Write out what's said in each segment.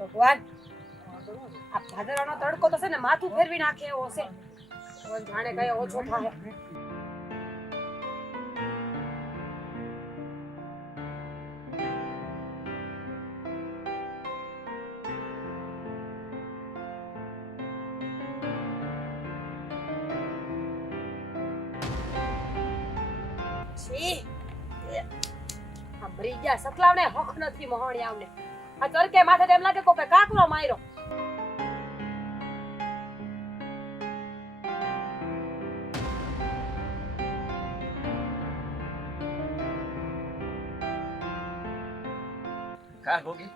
ભગવાન આ ભાદરવાનો તડકો તો છે ને માથું ફેરવી નાખે એવો છે. કોણ જાણે કયો ઓછો થાય. મરી ગયા સકલાવને હક નથી મોહણી આવને. આ ચરકે માથે તેમ લાગે કોકે કાકરો માર્યો. કા ગોગી?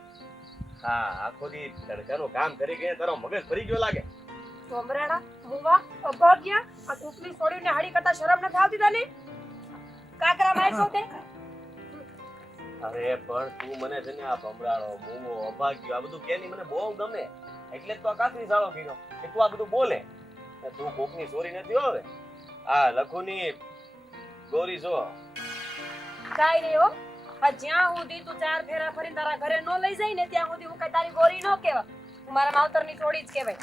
હા, આખો દી તડકાનું કામ કરી ગયા તારો મગજ ફરી ગયો લાગે. સોમરાડા મુવા અભાગ્યા આ ટુકડી છોડીને હાડી કરતા શરમ નથી આવતી તને? કાકરા મારશો તે? અરે પણ તું મને છે ને આ ભમરાળો મૂવો અભાગ્યો આ બધું કેની મને બહુ ગમે એટલે તો આ કાકરી સાળો કીધો કે તું આ બધું બોલે. તું કોકની ચોરી નથી હવે. આ લખુની ગોરી છો. કાઈ નહીં હો. આ જ્યાં સુધી તું ચાર ફેરા ફરીને તારા ઘરે નો લઈ જાય ને ત્યાં સુધી હું કઈ તારી ગોરી નો કહેવા. હું મારા માવતરની છોડી જ કહેવાય.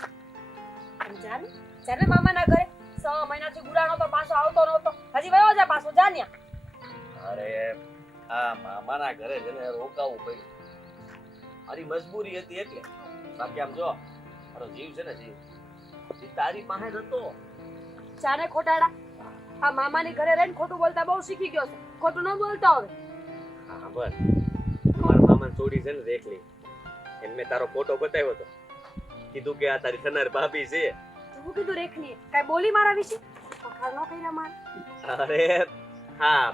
જાને જાને મામાના ઘરે 6 મહિનાથી ગુડાણો તો પાછો આવતો નહોતો. હજી વયો જા પાછો જા ન્યા. અરે આ મામાના ઘરે છે ને રોકાવું પડ્યું. મારી મજબૂરી હતી એટલે. બાકી આમ જો મારો જીવ છે ને જીવ તારી પાસે જ હતો. જાને ખોટાડા આ મામાની ઘરે રહીને ખોટું બોલતા બહુ શીખી ગયો છે. ખોટું ન બોલતા હવે. હા બસ મારા મામાને છોડી છે ને રેખલી એને મેં તારો ફોટો બતાવ્યો હતો. કીધું કે આ તારી થનાર ભાભી છે. શું કીધું રેખલીએ? કાઈ બોલી મારા વિશે? વખાણ ન કર્યા માર. અરે હા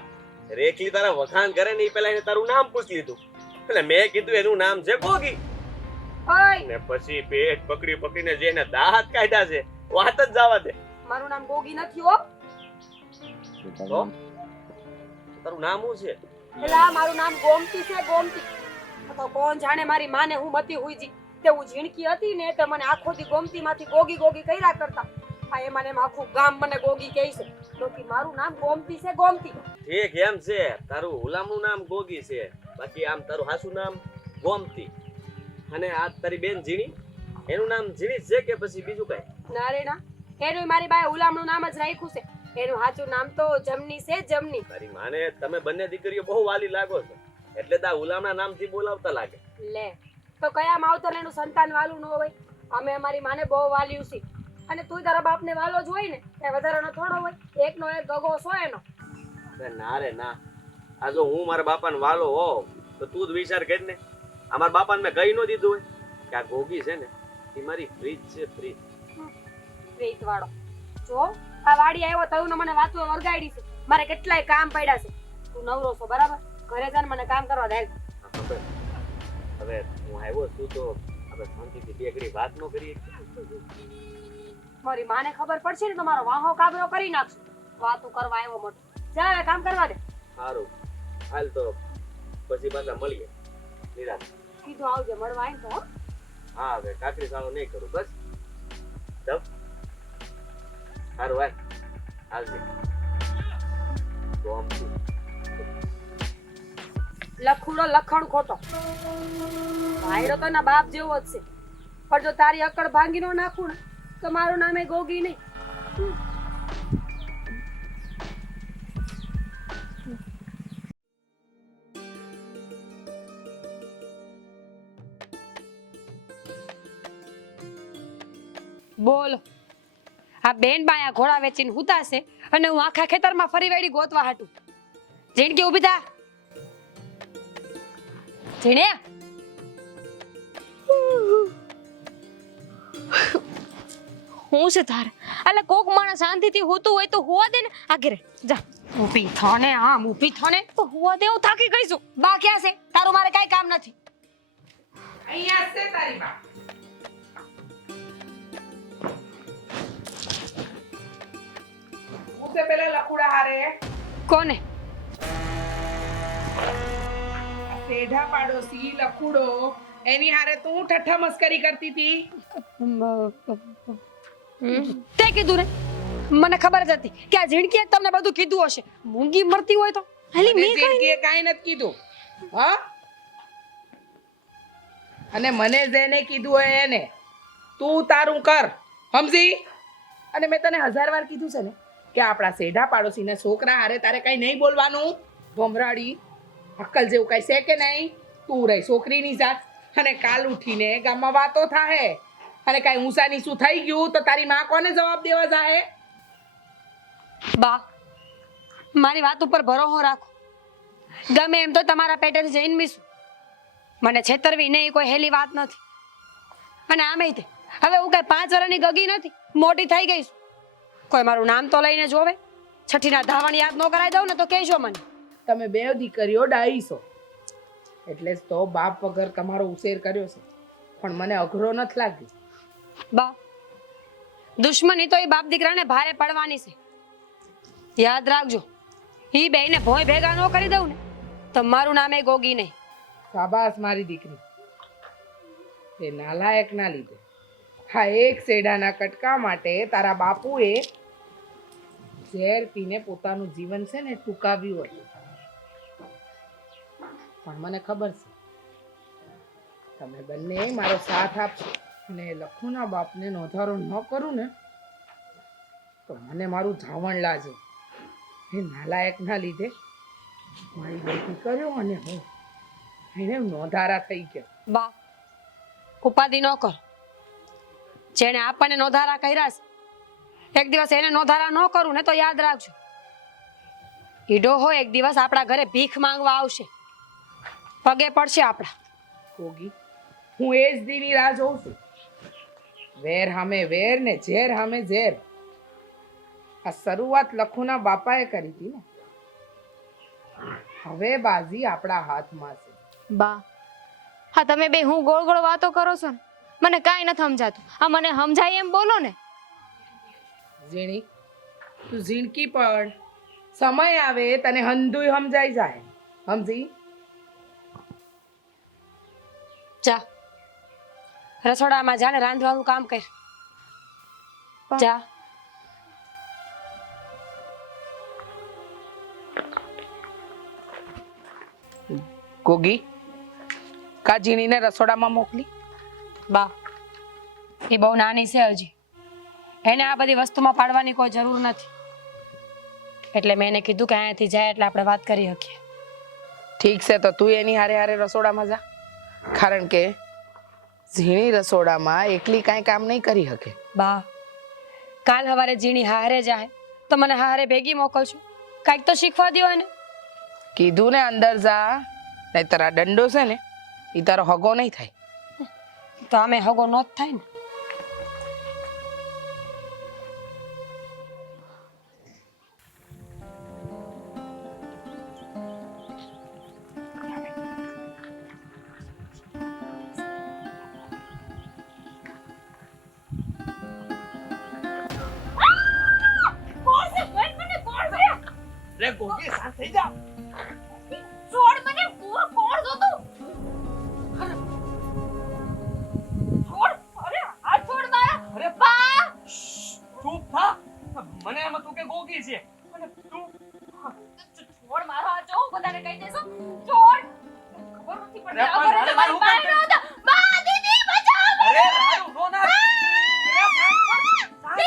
રેખલી તારા વખાણ કરે ને પેલા એને તારું નામ પૂછી લીધું. એટલે મેં કીધું એનું નામ છે ગોગી. ઓય ને પછી પેટ પકડીને જેને દાંત કાઢ્યા છે વાત જ જવા દે. મારું નામ ગોગી નથી હો. તો તારું નામ શું છે? એલા મારું નામ ગોમતી છે ગોમતી. તો કોણ જાણે મારી માને હું મતી હુઈજી તે હું ઝીણકી હતી ને તે મને આખો દી ગોમતીમાંથી ગોગી ગોગી કર્યા કરતા. આ એ મને આખું ગામ મને ગોગી કહે છે. બાકી મારું નામ ગોમતી છે ગોમતી. ઠીક એમ છે તારું હુલામનું નામ ગોગી છે બાકી આમ તારું હાસુ નામ ગોમતી. અને આ તારી બેન ઝીણી એનું નામ ઝીણી છે કે પછી બીજું કઈ? ના રે ના એનું મારી બાએ હુલામનું નામ જ રાખ્યું છે. એનું સાચું નામ તો જમની છે જમની. તારી માને તમે બંને દીકરીઓ બહુ વાલી લાગો છો એટલે તા હુલામના નામથી બોલાવતા લાગે. લે તો કયા માવતર એનું સંતાન વાલું ન હોય? અમે અમારી માને બહુ વાલ્યું છે. અને તું તારા બાપને વાલો જ હોય ને એ વધારાનો થોડો હોય. એકનો એક ગગો સો એનો. ના રે ના આ જો હું મારા બાપાને વાલો હોવ તો તું જ વિચાર કર ને. અમારા બાપાને મેં કહી ન દીધું હોય કે આ ગોગી છે ને એ મારી ફ્રીજ છે ફ્રીજ. પ્રીત વાળો જો આ વાડી આવ્યો તને મને વાતો વરગાડી છે. મારે કેટલાય કામ પડ્યા છે. તું નવરો છો બરાબર? ઘરે જાને મને કામ કરવા દે. હવે હું આવ્યો છું તો આપણે શાંતિથી બે ઘડી વાત ન કરીએ. મારી માને ખબર પડશે ને તો મારો વાહો કાબરો કરી નાખશે. વાતો કરવા આવ્યો મોટો. જા હવે કામ કરવા દે. સારું હાલ તો પછી પાછા મળીએ નિરાંત. કીધું આવજે મળવા આવીને તો. હા હવે કાકરી સાળો નહીં કરું બસ. જપ સારું ભાઈ હાલજે. લખુડો લખણ ખોટો. ભાઈડો તો એના બાપ જેવો જ છે. પણ જો તારી અકડ ભાંગી નો નાખું ને તો મારું નામ એ ગોગી નહીં. બોલો આ બેન બાયા ઘોડા વેચીને હુતાશે અને હું આખા ખેતરમાં ફરી વેડી ગોતવા હાટું. ઝીણકી ઊભી થા. ઝીણે હું છે તારે? એટલે કોક માણસ શાંતિથી હોતું હોય તો હોવા દે ને. આગળ જા ઊભી થાને આમ ઊભી થાને. તો હોવા દે. હું થાકી ગઈ છું. બા ક્યાં છે? તારું મારે કાઈ કામ નથી. અહીંયા છે તારી બા. હું છે પેલા લખુડા હારે. કોને? સેઢા પાડોશી લખુડો એની હારે તું ઠઠ્ઠા મસ્કરી કરતી હતી. તે કીધું ને? મને ખબર જ હતી કે આ ઝીણકીએ તમને બધું કીધું હશે. મૂંગી મરતી હોય તો હાલી મને મેં ઝીણકીએ કાંઈ નથી કીધું. હા અને મને જેને કીધું હોય એને તું તારું કર, સમજી? અને મેં તને 1000 વાર કીધું છે ને કે આપણા સેઢા પાડોશીના છોકરા હારે તારે કઈ નહીં બોલવાનું. ભમરાડી, અક્કલ જેવું કઈ છે કે નહીં? તું રહી છોકરીની જાત. અને કાલ ઉઠીને ગામમાં વાતો થાહે અને કઈ ઊંચા નીચું થઈ ગયું તો તારી માં કોને જવાબ દેવા જાહે? બા, મારી વાત ઉપર ભરોસો રાખો. ગમે એમ તો તમારા પેટે જઈને મીશું. મને છેતરવી નહીં કોઈ હેલી વાત નથી. અને આમે તે હવે હું કઈ 5 વર્ષની ગગી નથી, મોટી થઈ ગઈ છું. કોઈ મારું નામ તો લઈને જોવે. છઠ્ઠીના ધાવણ યાદ ન કરાવી દઉં ને તો કહેજો મને. તમે બે દીકરીઓ ડાહી છો એટલે જ તો બાપ વગર તમારો ઉછેર કર્યો છે, પણ મને અઘરો નથી લાગ્યો. બા, દુશ્મની તો એ બાપ દીકરાને ભારે પડવાની છે. યાદ રાખજો, ઈ બેયને ભોંય ભેગા ન કરી દઉં ને તો મારું નામ એ ગોગી નહીં. શાબાશ મારી દીકરી. એ નાલાયક ના લીધે હા એક શેડાના કટકા માટે તારા બાપુએ ઝેર પીને પોતાનું જીવન છે ને ટૂંકાવ્યું હતું. પણ મને ખબર છે તમે બંને મારો સાથ આપશો અને લખુના બાપને નોંધારો ન કરું ને તો મને મારું ધાવણ લાજે. એ નાલાયક ના લીધે મારી બેટી કર્યો અને હું એને નોંધારા થઈ ગયો. બા, ઉપાધિ ન કર. જેણે આપણને નોંધારા કર્યા છે એક દિવસ એને નોંધારા ન કરું ને તો યાદ રાખજો, ઈ ડોહો એક દિવસ આપણા ઘરે ભીખ માંગવા આવશે, પગે પડશે આપણા. ગોગી, હું એ જ દીની રાહ જોઉં છું. વેર સામે વેર ને ઝેર સામે ઝેર. આ શરૂઆત લખુના બાપાએ કરી હતી ને, હવે બાજી આપણા હાથમાં છે. બા, હા તમે બે હું ગોળ ગોળ વાતો કરો છો ને, મને કાંઈ નથી સમજાતું. આ મને સમજાય એમ બોલો ને. ઝીણી, તું ઝીણકી પડ. સમય આવે તને હંધુય સમજાઈ જાય, સમજી? જા રસોડામાં જા ને રાંધવાનું કામ કર. જા. ગોગી, કા ઝીણીને રસોડામાં મોકલી? બા, એ બહુ નાની છે હજી, એને આ બધી વસ્તુમાં પાડવાની કોઈ જરૂર નથી. એટલે મેં એને કીધું કે અહીંયાથી જાય એટલે આપણે વાત કરી શકીએ. ઠીક છે, તો તું એની હારે હારે રસોડામાં જા, કારણ કે ઝીણી રસોડામાં એકલી કાંઈ કામ નહીં કરી શકે. બા, કાલ સવારે જીણી હારે જાય તો મને હારે ભેગી મોકલજો. કાંઈક તો શીખવા દ્યો એને. કીધું ને અંદર જા, નહીતર આ દંડો છે ને એ તારો હગો નહીં થાય. તો આમે હગો નો જ થાય ને. રે ગોગી, શાંત થઈ જા. છોડ મને, કોણ જો તું? છોડ, અરે આ છોડ મારા. અરે બા, ચૂપ થા. મને એમ હતું કે ગોગી છે અને તું છોડ મારો. આ જો બધાને કહી દેશો. છોડ, ખબર નથી પડતી. અરે પણ અરે મારું મારી કામ બહાર નહોતા. બા, દીદી બચાવ. અરે રાડુ નો ના. અરે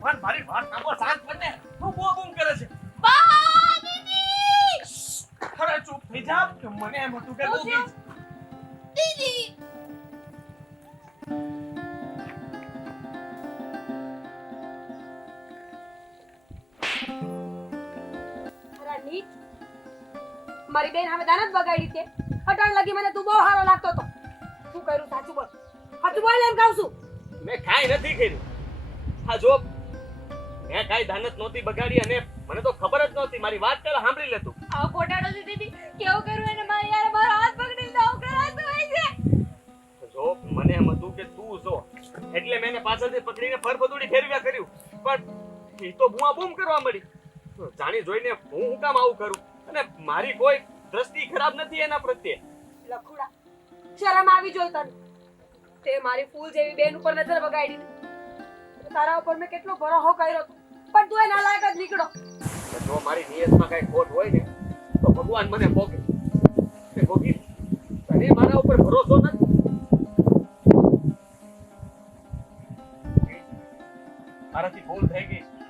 પણ મારી વાત સાંભળ, શાંત બન ને. તું બહુ બૂમ કરે છે. બા, દીદી. અરે ચૂપ થઈ જા. કે મને એમ હતું કે ગોગી છે. દીદી. મારી બેન હવે દાનત બગાડી છે. અટાણ લગી મને તું બહુ સારો લાગતો હતો. શું કર્યું સાચું બોલ. સાચું બોલ એમ કહું છું. મેં કાંઈ નથી કર્યું. હા જો, મેં કાંઈ દાનત નહોતી બગાડી અને મને તો ખબર જ નહોતી. મારી વાત પહેલા સાંભળી લે તું. આ કોટાડો છે દીદી. કેવું કર્યું એને મારી યાર મારો હાથ પકડી દઉં કરાતું હોય છે. જો મને એમ હતું કે તું જો એટલે મેં એને પાછળથી પકડીને ફરફદુડી ફેરવ્યા કર્યું, પણ એ તો બુઆ બૂમ કરવા મળી. જાણી જોઈને હું કામ આવું કરું? અને મારી કોઈ દ્રષ્ટિ ખરાબ નથી એના પ્રત્યે. લખુડા, શરમ આવી જોઈ તને. તે મારી ફૂલ જેવી બેન ઉપર નજર બગાડી. તારા ઉપર મેં કેટલો ભરોસો કર્યો હતો, પણ તું એ નાલાયક જ નીકળો. જો મારી નિયતમાં કઈ ખોટ હોય ને તો ભગવાન મને ભોગે. ભોગી તને મારા ઉપર ભરોસો નથી? મારાથી ભૂલ થઈ ગઈ છે.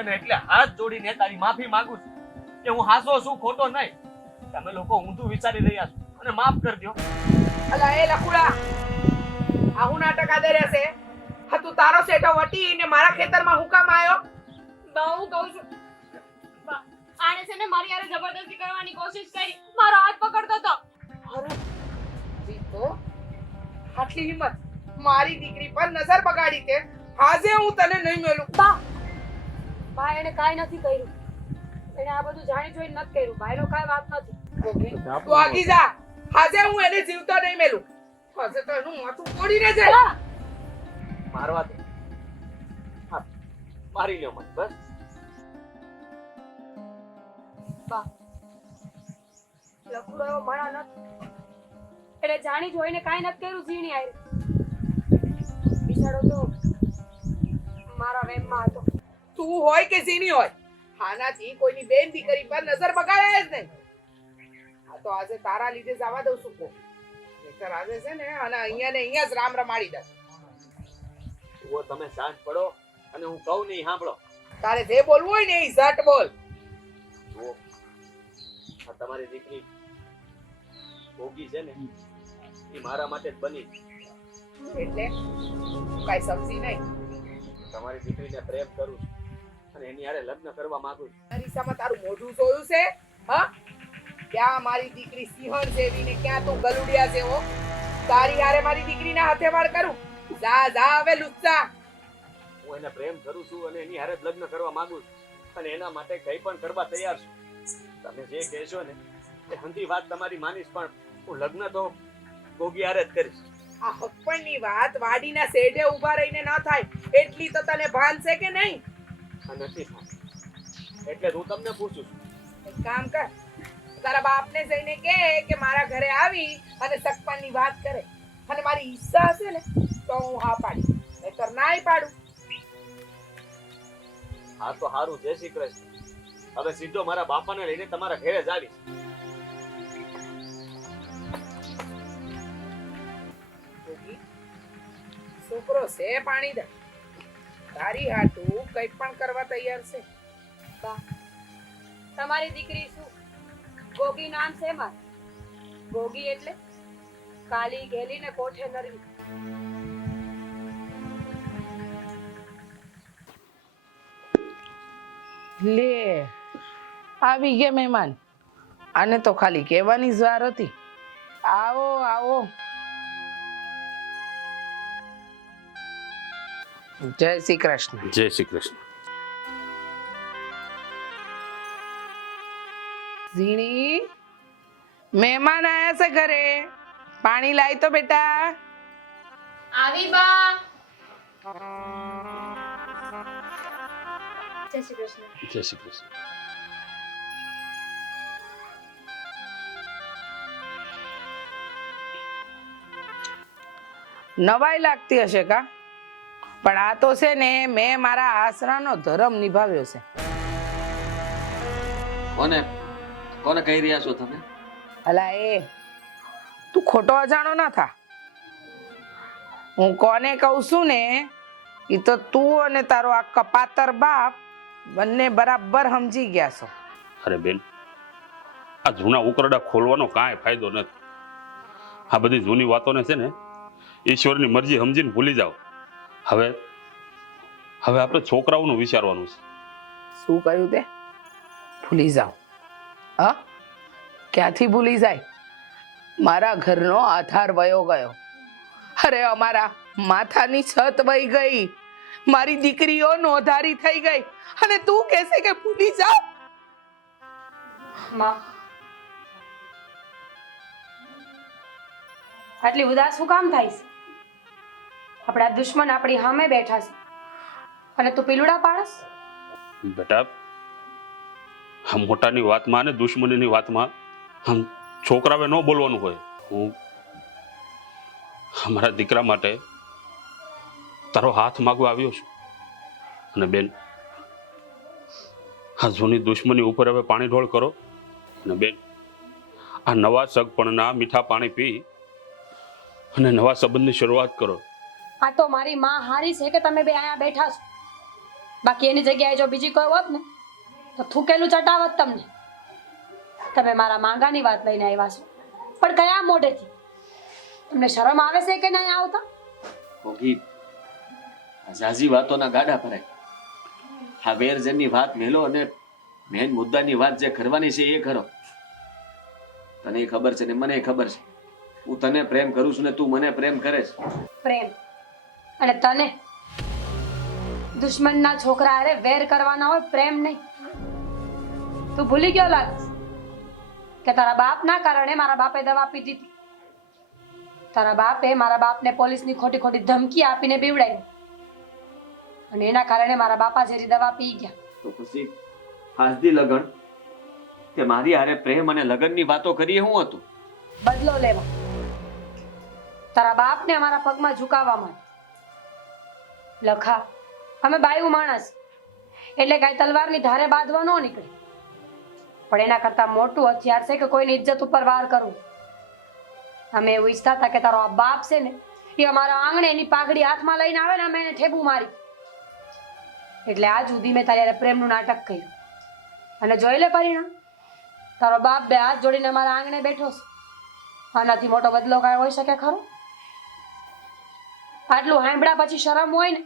અને એટલે હાથ જોડીને તારી માફી માંગુ છું કે હું હાસો છું, ખોટો નહીં. તમે લોકો ઊંધું વિચારી રહ્યા છો અને માફ કરી દો. અલા એ લખુડા, આ હું નાટક આદે રહેશે? હા, તું તારો શેઠો વટી ને મારા ખેતરમાં હું કામ આવ્યો? બા હું કહું છું બા, આણે છે ને મારી હારે જબરદસ્તી કરવાની કોશિશ કરી, મારો હાથ પકડતો હતો. અરે જીતો, આટલી હિંમત મારી દીકરી પર નજર બગાડી તે. આજે હું તને નહીં મેલું. બા એને કાંઈ નથી કર્યું. એને આ બધું જાણી જોઈને નથી કર્યું. ભાઈનો કાંઈ વાત નથી. તું આગી જા. આજે હું એને જીવતો નહીં મેલું. આજે તો એનું માથું ફોડીને જાય. મારવા દે. હા, મારી લ્યો મને બસ. બા લખુડો એવો માણા નથી. એને જાણી જોઈને કાંઈ નથી કર્યું. ઝીણી આવી બિચારો તો મારા વેમમાં હતો. તું હોય કે સીની હોય, આનાથી કોઈની બેન દીકરી પર નજર બગાડે જ નહીં. આ તો આજે તારા લીધે જવા દઉં છું કો. નહીંતર આજે છે ને અને અહીંયા ને અહીંયા જ રામ રમાડી દે. જુઓ, તમે શાંત પડો અને હું કહું નહીં સાંભળો. તારે જે બોલવું હોય ને એ ઝટ બોલ. જુઓ, આ તમારી દીકરી ભોગી છે ને એ મારા માટે જ બની. એટલે કઈ સમજી નહીં. તમારી દીકરીને પ્રેમ કરું છું અને એની હારે લગ્ન કરવા માંગુ છું. અરીસામાં તારું મોઢું જોયું છે? હા, ક્યાં મારી દીકરી સિંહણ જેવી ને ક્યાં તું ગલુડિયા જેવો? તારી હારે મારી દીકરીના હાથે વાળ કરું? જા જા હવે લુચ્ચા. હું એને પ્રેમ કરું છું અને એની હારે જ લગ્ન કરવા માંગુ છું અને એના માટે કંઈ પણ કરવા તૈયાર છું. તમે જે કહેશો ને એ હંધી વાત તમારી માનીશ, પણ હું લગ્ન તો ભોગી હારે જ કરીશ. આ હકપણની વાત વાડીના શેઢે ઊભા રહીને ન થાય એટલી તો તને ભાન છે કે નહીં? આ નથી થાય એટલે જ હું તમને પૂછું છું. એક કામ કર, તારા બાપને જઈને કે મારા ઘરે આવી અને સગપણની વાત કરે અને મારી ઈચ્છા હશે ને તો હું હા પાડી, નહીંતર નાય પાડું. હા તો હારું, જય શ્રી કૃષ્ણ. હવે સીધો મારા બાપાને લઈને તમારા ઘરે જ આવીશ. છોકરો છે પાણી દે, તારી હાટું કઈ પણ કરવા તૈયાર છે. બા તમારી દીકરી શું ગોગી નામ છે માર. ગોગી એટલે કાલી ઘેલી ને કોઠે નરવી. લે આવી ગયા મહેમાન. આને તો ખાલી કહેવાની જ વાર હતી. આવો આવો. જય શ્રી કૃષ્ણ. જય શ્રી કૃષ્ણ. ઝીણી, મહેમાન આયા છે ઘરે, પાણી લાય તો બેટા. આવી બા. જય શ્રી કૃષ્ણ. જય શ્રી કૃષ્ણ. નવાઈ લાગતી હશે કા? પણ આ તો છે ને મેં મારા આશરાનો ધર્મ નિભાવ્યો છે. કોને કોને કહી રહ્યા છો તમે? અલા એ તું ખોટો અજાણો ના થા. હું કોને કહું છું ને એ તો તું અને તારો આ કપાતર બાપ બંને બરાબર સમજી ગયા છો. અરે બેન, આ જૂના ઉકરડા ખોલવાનો કાંઈ ફાયદો નથી. આ બધી જૂની વાતોને છે ને ઈશ્વરની મરજી સમજીને ભૂલી જાઓ. હવે આપણે છોકરાઓનું વિચારવાનું છે. શું કહ્યું તે? ભૂલી જાઓ? હા, ક્યાંથી ભૂલી જાય? મારા ઘરનો આધાર વયો ગયો. અરે અમારા માથાની છત વહી ગઈ, મારી દીકરીઓ નોધારી થઈ ગઈ અને તું કહેશે કે ભૂલી જાઓ? માં આટલી ઉદાસ શું કામ થાય છે? આપણા દુશ્મન આપણી સામે બેઠા છે અને તું પીલુડા પાડસ? બેટા, આ મોટાની વાતમાં અને દુશ્મનીની વાતમાં આમ છોકરાએ ન બોલવાનું હોય. હું અમારા દીકરા માટે તારો હાથ માગવા આવ્યો છું. અને બેન, આ જૂની દુશ્મની ઉપર હવે પાણી ઢોળ કરો. અને બેન, આ નવા સગપણના મીઠા પાણી પી અને નવા સંબંધની શરૂઆત કરો. આ તો મારી માં હારી છે કે તમે બે અહીંયા બેઠા છો. બાકી એની જગ્યાએ જો બીજી કોઈ હોત ને તો થૂકેલું ચટાવત તમને. તમે મારા માંગાની વાત લઈને આવ્યા છો, પણ કયા મોઢેથી? તમને શરમ આવે છે કે નહીં આવતા? ભોગી, આ ઝાઝી વાતોના ગાડા ભરાય. આ વેરઝેરની વાત મેલો અને મેન મુદ્દાની વાત જે કરવાની છે એ કરો. તને ખબર છે ને મને ખબર છે, હું તને પ્રેમ કરું છું ને તું મને પ્રેમ કરે છે. પ્રેમ અને તને દુશ્મનના છોકરા અરે વેર કરવાના હોય, પ્રેમ નહીં. તું ભૂલી ગયો લાગે કે તારા બાપના કારણે મારા બાપે દવા પીધી હતી. તારા બાપે મારા બાપને પોલીસની ખોટી ખોટી ધમકી આપીને બીવડાવ્યું અને એના કારણે મારા બાપા જેરી દવા પી ગયા. તો પછી હાજદી લગન તે મારી હારે પ્રેમ અને લગનની વાતો કરીએ શું હતું? બદલો લેવા, તારા બાપને અમારા પગમાં ઝુકાવવા માટે. લખા, અમે બાયું માણસ એટલે કઈ તલવારની ધારે બાંધવા ન નીકળે, પણ એના કરતા મોટું હથિયાર છે કે કોઈની ઇજ્જત ઉપર વાર કરવું. અમે એવું ઈચ્છતા હતા કે તારો આ બાપ છે ને એ અમારા આંગણે એની પાઘડી હાથમાં લઈને આવે ને અમે એને ઠેબુ મારી. એટલે આજ સુધી મેં તારી પ્રેમનું નાટક કર્યું અને જોઈ લે પરિણામ. તારો બાપ બે હાથ જોડીને અમારા આંગણે બેઠો છે. આનાથી મોટો બદલો કાંઈ હોઈ શકે ખરો? આટલું હાંભળ્યા પછી શરમ હોય ને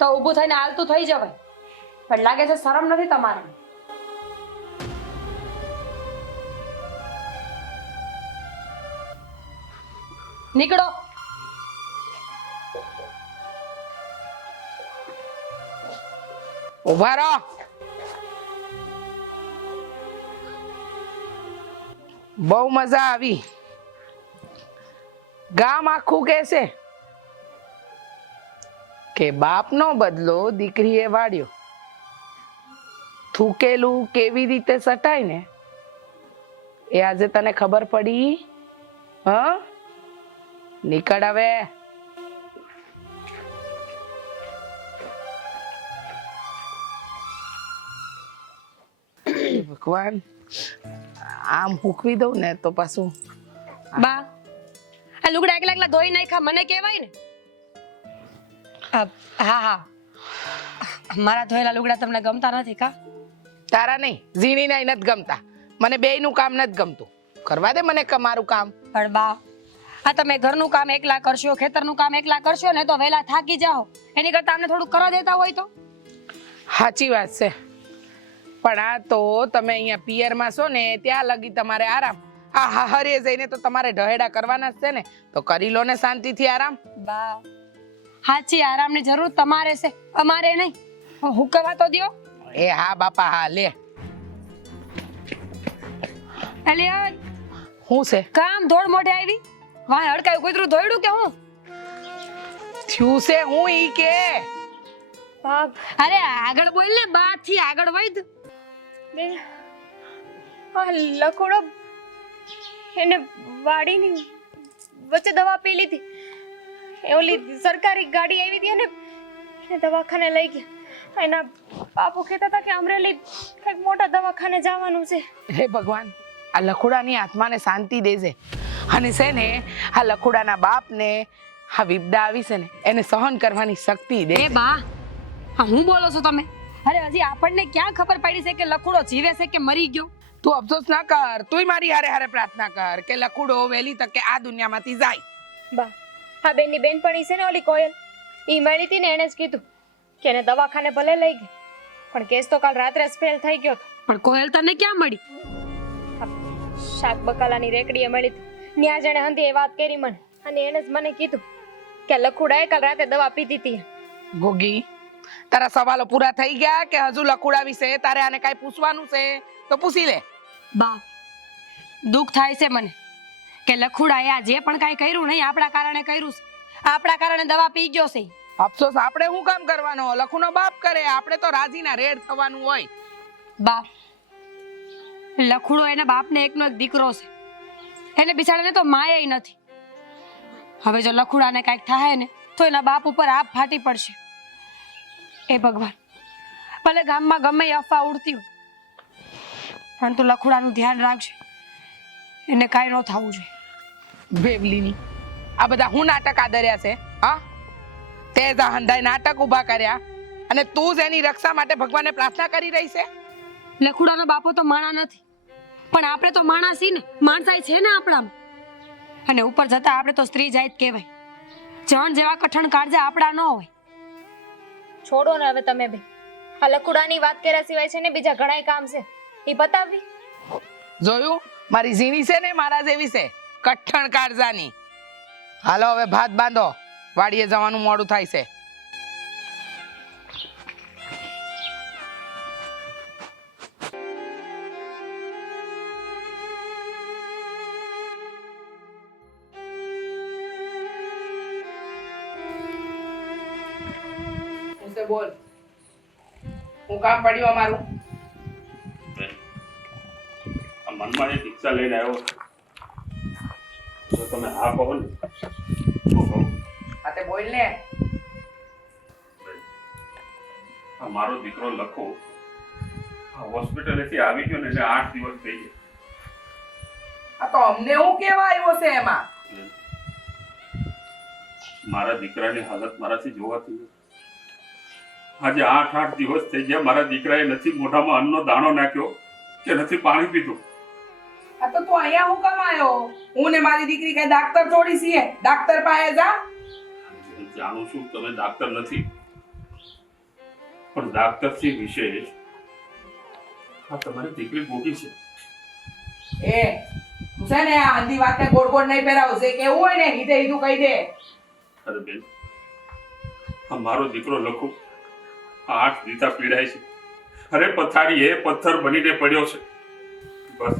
તો ઊભું થઈને હાલતું થઈ જવાય, પણ લાગે છે શરમ નથી તમારે. નીકળો. ઉભા રહો. બહુ મજા આવી. ગામ આખું કહેશે કે બાપનો બદલો દીકરીએ વાળ્યો. થૂકેલું કેવી રીતે સટાય ને એ આજે તને ખબર પડી? હ, નીકળ હવે. ભગવાન, આમ હુકવી દઉં ને તો પાછું. બા, આ લુગડા એકલા એકલા ધોઈ નાખ્યા મને કહેવાય ને? હા હા, મારા ધોયેલા લુગડા તમને ગમતા નથી કા? તારા નહીં, ઝીણી ના નથી ગમતા. મને બેયનું કામ નથી ગમતું. કરવા દે મને મારું કામ. પણ બા, આ તમે ઘરનું કામ એકલા કરશો, ખેતરનું કામ એકલા કરશો ને તો વહેલા થાકી જાઓ. એની કરતા અમને થોડું કરવા દેતા હોય તો. સાચી વાત છે, પણ આ તો તમે અહીંયા પિયરમાં છો ને ત્યાં લગી તમારે આરામ. આ હારે જઈને તો તમારે ઢહેડા કરવાના જ છે ને, તો કરી લો ને શાંતિથી આરામ. બા, સાચી આરામની જરૂર તમારે છે, અમારે નહીં. હુકવા તો દ્યો. એ હા બાપા, હા લે. એટલે શું છે? કામ ધોળ મોઢે આવી વાહ હડકાયું કૂતરું ધોયડું કે હું? થયું છે હું ઈ કે? અરે આગળ બોલ ને, બા થી આગળ વધ. આ લકોડો એને વાડીની વચ્ચે દવા પી લીધી. એ ઓલી સરકારી ગાડી આવી હતી અને એને દવાખાને લઈ ગયા. એના બાપુ કહેતા હતા કે અમરેલી કંઈક મોટા દવાખાને જવાનું છે. હે ભગવાન, આ લખુડાની આત્માને શાંતિ દેજે. અને છે ને આ લખુડાના બાપને આ વિપદા આવી છે ને એને સહન કરવાની શક્તિ દે. એ બા, હા હું બોલો છો તમે? અરે હજી આપણને ક્યાં ખબર પડી છે કે લખુડો જીવે છે કે મરી ગયો? તું અફસોસ ના કર, તુંય મારી હારે હારે પ્રાર્થના કર કે લખુડો વહેલી તકે આ દુનિયામાંથી જાય. બા, આ બેનની બેનપણી છે ને ઓલી કોયલ, ઈ મળી હતી ને એણે જ કીધું કે એને દવાખાને ભલે લઈ ગઈ, પણ કેસ તો કાલ રાત્રે જ ફેલ થઈ ગયો હતો. પણ કોયલ તને ક્યાં મળી? શાક બકાલાની રેકડીએ મળી હતી. ન્યા જાણે હંધી એ વાત કરી મને, અને એને જ મને કીધું કે લખુડાએ કાલ રાતે દવા પીધી હતી. ગોગી, તારા સવાલો પૂરા થઈ ગયા કે હજુ લખુડા વિશે તારે આને કાઈ પૂછવાનું છે તો પૂછી લે. બા, દુઃખ થાય છે મને કે લખુડાએ આ જે પણ કાંઈ કર્યું નહીં આપણા કારણે કર્યું છે. આપણા કારણે દવા પી ગયો છે. અફસોસ આપણે શું કામ કરવાનો? લખુનો બાપ કરે, આપણે તો રાજીના રેડ થવાનું હોય. બા, લખુડો એના બાપને એકનો એક દીકરો છે. એને બિચારાને તો માય નથી. હવે જો લખુડાને કાંઈક થાય ને તો એના બાપ ઉપર આપ ફાટી પડશે. એ ભગવાન, ભલે ગામમાં ગમે એ અફવા ઉડતી હોય, પરંતુ લખુડાનું ધ્યાન રાખજે. એને કાંઈ ન થવું જોઈએ. વેવલીની આ બધા હું નાટક આદર્યા છે? હા, તે જ હંધાઈ નાટક ઊભા કર્યા અને તું જ એની રક્ષા માટે ભગવાનને પ્રાર્થના કરી રહી છે? લખુડાનો બાપો તો માણા નથી, પણ આપણે તો માણા છીએ ને, માણસાઈ છે ને આપણામાં. અને ઉપર જતા આપણે તો સ્ત્રી જાત કહેવાય. જણ જેવા કઠણ કાળજા આપણા ન હોય. છોડો ને હવે તમે બે. આ લકુડાની વાત કર્યા સિવાય છે ને બીજા ઘણાય કામ છે, એ બતાવવી. જોયું, મારી ઝીણી છે ને મારા જેવી છે, કઠણ કાળજાની. હાલો હવે ભાત બાંધો, વાડીએ જવાનું મોડું થાય છે. બોલ, હું કામ પડ્યું અમારું? આ મનમાં એક ઈચ્છા લઈને આવ્યો. જો તમે હા કહો ને તો કહું. હા તે બોલ ને. આ મારો દીકરો લખો આ હોસ્પિટલેથી આવી ગયો ને એટલે 8 દિવસ થઈ ગયા. આ તો અમને હું કેવા આવ્યો છે એમાં? મારા દીકરાની હાલત મારાથી જોવાતી નથી. આજે 8 દિવસ થઈ ગયા, મારા દીકરાએ નથી મોઢામાં અન્નનો દાણો નાખ્યો કે નથી પાણી પીધું. આ તો તું અહીંયા હું કામ આવ્યો? હું ને મારી દીકરી કઈ ડાક્ટર જોડી છીએ? ડાક્ટર પાસે જા. જાણું છું તમે ડાક્ટર નથી, પણ ડાક્ટરથી વિશેષ આ તમારી દીકરી ગોગી છે. એ તું છે ને આ અંધી વાતે ગોળ ગોળ નહીં પહેરાવશે, કેવું હોય ને હીધે હીધું કહી દે. અરે બેન, આ મારો દીકરો લખો 8 દીતા પીડાય છે. અરે પથારી એ પથ્થર બનીને પડ્યો છે. બસ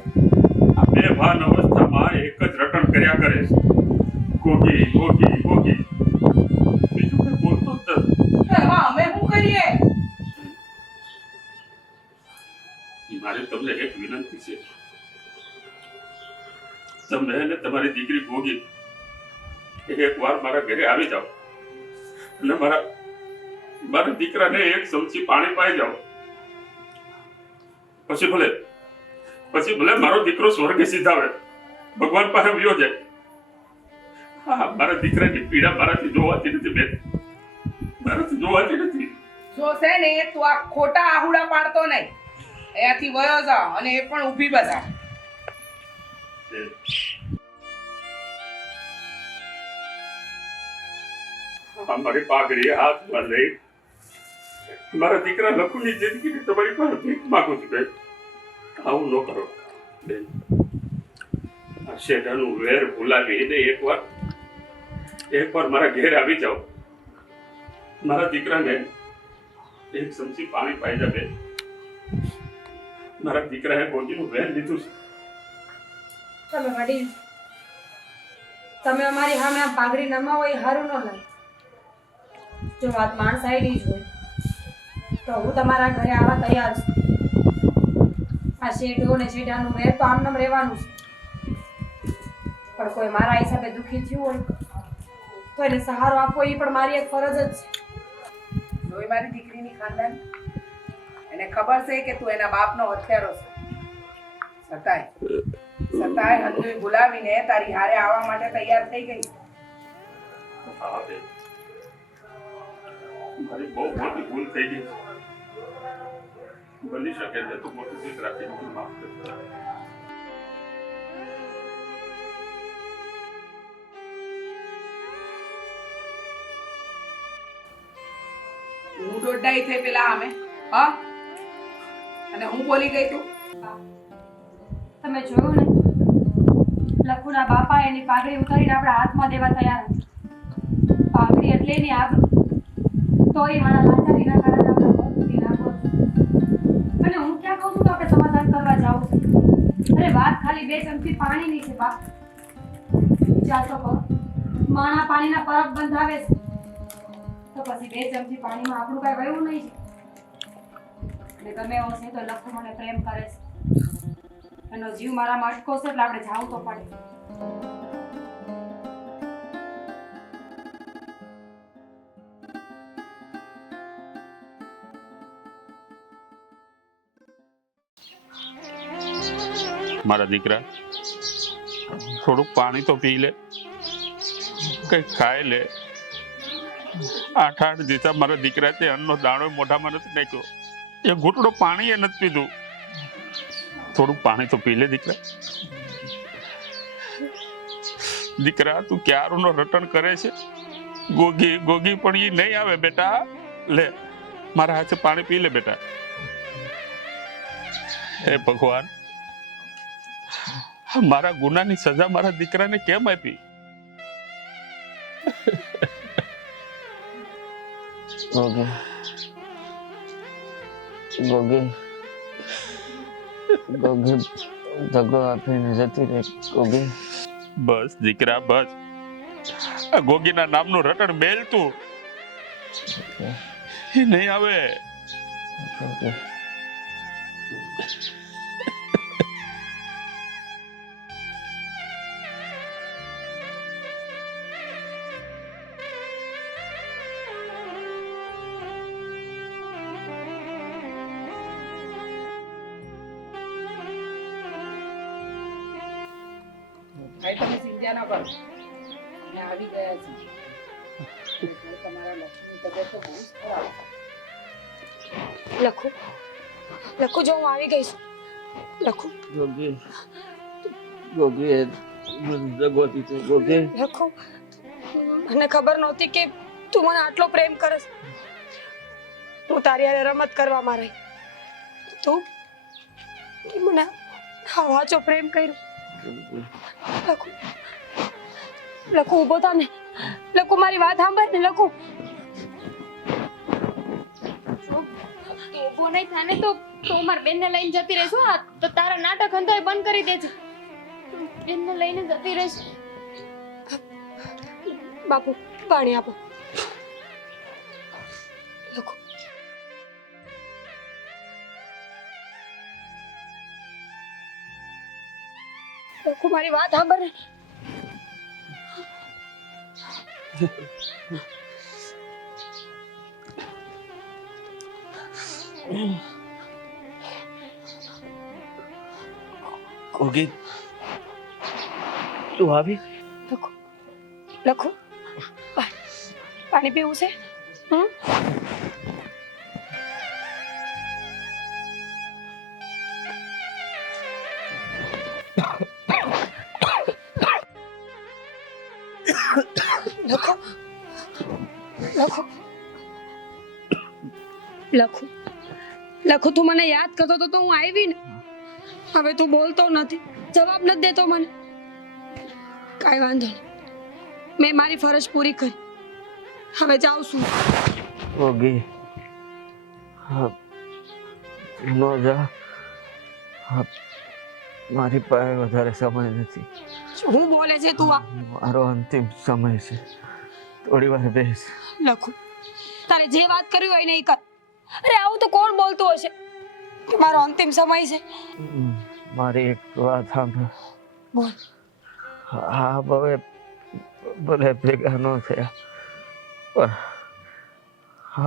આ બેભાન અવસ્થામાં એક જ રટણ કર્યા કરે છે, ગોગી ગોગી ગોગી. બીજું કઈ બોલતો જ નથી. એમાં અમે શું કરીએ? મારી તમને એક વિનંતી છે, તમે અને તમારી દીકરી ગોગી એકવાર મારા ઘરે આવી જાઓ અને મારા દીકરાને એક ચમચી પાણી પાઈ જાઓ. પછી ભલે મારો દીકરો સ્વર્ગે સીધાવે, ભગવાન પાસે વ્યો જાય. હા, મારા દીકરાની પીડા મારાથી જોવાતી નથી બેન, મારાથી જોવાતી નથી. જો છે ને તું આ ખોટા આહુડા પાડતો નહીં, અહીંયાથી વયો જા અને એ પણ ઊભી બધા. મારી પાઘડી હાથમાં લઈ મારા દીકરા લખુની જિંદગીની તમારી પાસે ભીખ માંગુ છું બેન. આવું ન કરો બેન. આ શેઢાનું વેર ભૂલાવીને એકવાર મારા ઘેર આવી જાઓ. મારા દીકરાને એક ચમચી પાણી પાઈ જા બેન. મારા દીકરાએ ગોગીનું વેર લીધું છે. તમે વડીલ, તમે અમારી સામે આમ પાઘડી નમાવો એ સારું ન લાગે. જો વાત માણસાઈની જ હોય તો હું તમારા ઘરે આવવા તૈયાર છું. આ શેઠો ને શેઠાનું વેર તો આમનામ રહેવાનું છે, પણ કોઈ મારા હિસાબે દુઃખી થયું હોય તો એને સહારો આપવો એ પણ મારી એક ફરજ જ છે. જોઈ મારી દીકરીની ખાનદાન, એને ખબર છે કે તું એના બાપનો હથિયારો છે. સતાય હંધુઈ બોલાવીને તારી હારે આવવા માટે તૈયાર થઈ ગઈ. હા બેન, મારી બહુ મોટી ભૂલ થઈ ગઈ. બની શકે છે તો મોટી જીત રાખીને મને માફ કરજો. હું દોડાઈ થઈ પેલા અમે હા, અને હું બોલી ગઈ તું. તમે જોયું ને, લખુના બાપા એની પાઘડી ઉતારીને આપણા હાથમાં દેવા તૈયાર હતા. પાઘડી એટલે એની આબરૂ, તો એ મારા લાચારીના કારણે આપણે ઘર સુધી નાખો છો. અને હું ક્યાં કહું છું તો આપણે સમાધાન કરવા જાવ છે. અરે વાત ખાલી 2 ચમચી પાણીની છે બા. વિચાર તો કરો, માણા પાણીના પરબ બંધાવે છે તો પછી 2 ચમચી પાણીમાં આપણું કઈ વયું નહીં છે. અને ગમે એવો છે તો લખુ મને પ્રેમ કરે છે, એનો જીવ મારામાં અટકો છે એટલે આપણે જાવું તો પડે. મારા દીકરા થોડુંક પાણી તો પી લે. કઈ ખાઈ લે. 8 દિવસ મારા દીકરા તે અન્નનો દાણો મોઢામાં નથી નાખ્યો, એ ઘૂંટડો પાણી એ નથી પીધું. થોડું પાણી તો પી લે દીકરા. દીકરા તું ક્યારનો રટણ કરે છે. ગોગી ગોગી પણ એ નહીં આવે બેટા. લે મારા હાથે પાણી પી લે બેટા. હે ભગવાન, મારા ગુનાની સજા મારા દીકરાને કેમ આપી? ગોગી ગોગી ગોગી દગો આપીને જતી રહી. ગોગી બસ દીકરા બસ. આ ગોગીના નામનું રટણ બેલ તું. એ નહીં આવે. ગોગી ભાઈ તમે ચિંતા ન કરો, અમે આવી ગયા છીએ. તમારા લક્ષ્મીની તબિયત તો બહુ જ ખરાબ છે. લખું લખું જો હું આવી ગઈ છું. લખું ગોગી ગોગી એ મને દગો દીધો. ગોગી લખું, મને ખબર નહોતી કે તું મને આટલો પ્રેમ કરે છે. હું તારી હારે રમત કરવામાં રહી, તું મને આ વાચો પ્રેમ કર્યો. લખું લખું ઊભો થા ને. લખું મારી વાત સાંભળ ને. લખું ઊભો નહીં થાને તો મારા બેનને લઈને જતી રહીશ. હા તો તારા નાટક હંધાય બંધ કરી દેજે. બેનને લઈને જતી રહીશ. બાપુ પાણી આપો. લખું લખું મારી વાત સાંભળ ને. ગોગી તું આવી? લખું લખું પાણી પીવું છે? લખું લખું લખું લખું તું મને યાદ કરતો તો હું આવી ને. હવે તું બોલતો નથી, જવાબ નથી દેતો મને. કાંઈ વાંધો નહીં, મેં મારી ફરજ પૂરી કરી. હવે જાઉં છું. ગોગી નો જા. મારી પાસે વધારે સમય નથી. હું બોલે છે તું? આ મારો અંતિમ સમય છે. થોડી વાર બેસ. લખું તારે જે વાત કરવી હોય ને એ કર. અરે આવું તો કોણ બોલતું હશે કે મારો અંતિમ સમય છે? મારી એક વાત સાંભળ. બોલ. હા ભલે ભેગા ન થયા પણ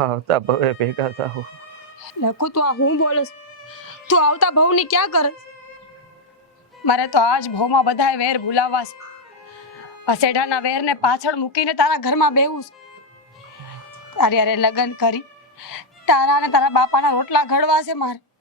આવતા ભવે ભેગા થાવ. લખું તું આ હું બોલે છે? તું આવતા ભવની ક્યાં કરે? મારે તો આજ ભવમાં બધાય વેર ભૂલાવા છે. પસેડાના વેરને પાછળ મૂકીને તારા ઘરમાં બેહું છે. તારી હારે લગ્ન કરી તારા અને તારા બાપાના રોટલા ઘડવા છે મારે.